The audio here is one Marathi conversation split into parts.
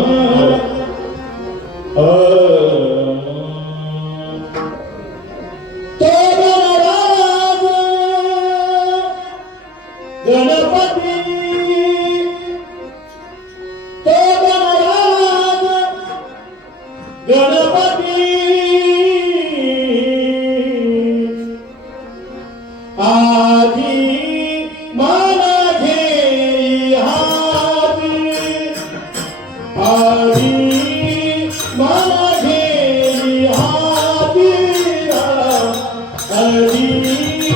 Oh. oh. Thank you.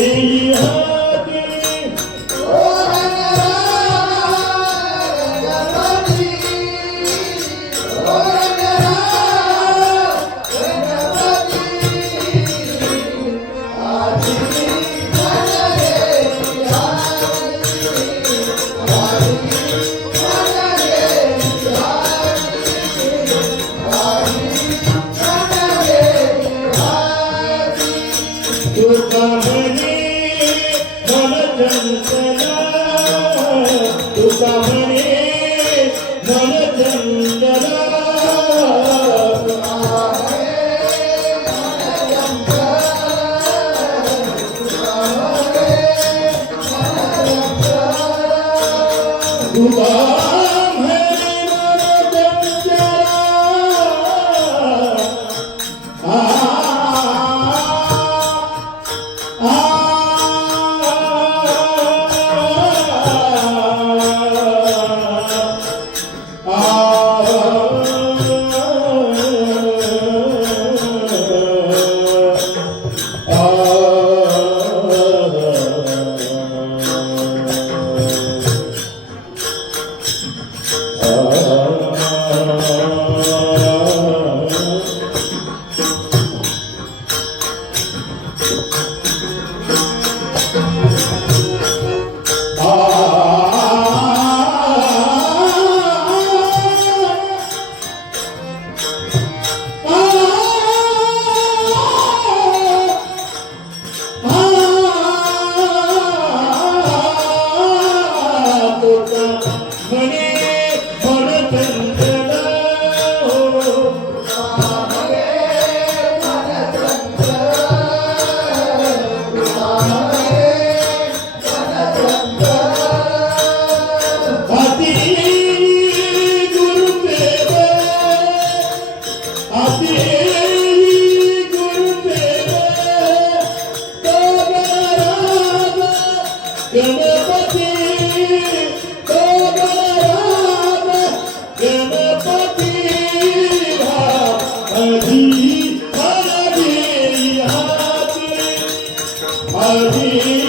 Yeah. 二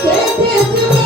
Thank you.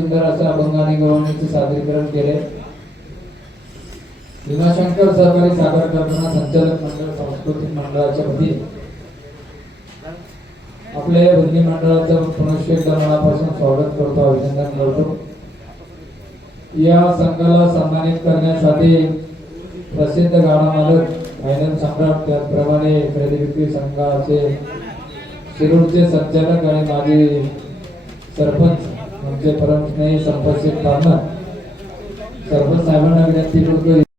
सुंदर असं अभंगाने गवळणीचे सादरीकरण केले भीमाशंकर सहकारी साखर कारखाना संचालक मंडळ सांस्कृतिक मंडळाच्या वतीने. आपल्या या बंदी मंडळाचं पुनश्चेकर मनापासून स्वागत करतो अभिनंदन करतो. या संघाला सन्मानित करण्यासाठी प्रसिद्ध गाणं मालक फायनल सम्राट त्याचप्रमाणे खरेदी विक्री संघाचे शिरूरचे संचालक आणि माजी सरपंच आमचे परमने संपस्थित पाहणं सर्वसाधारण विनंती करतो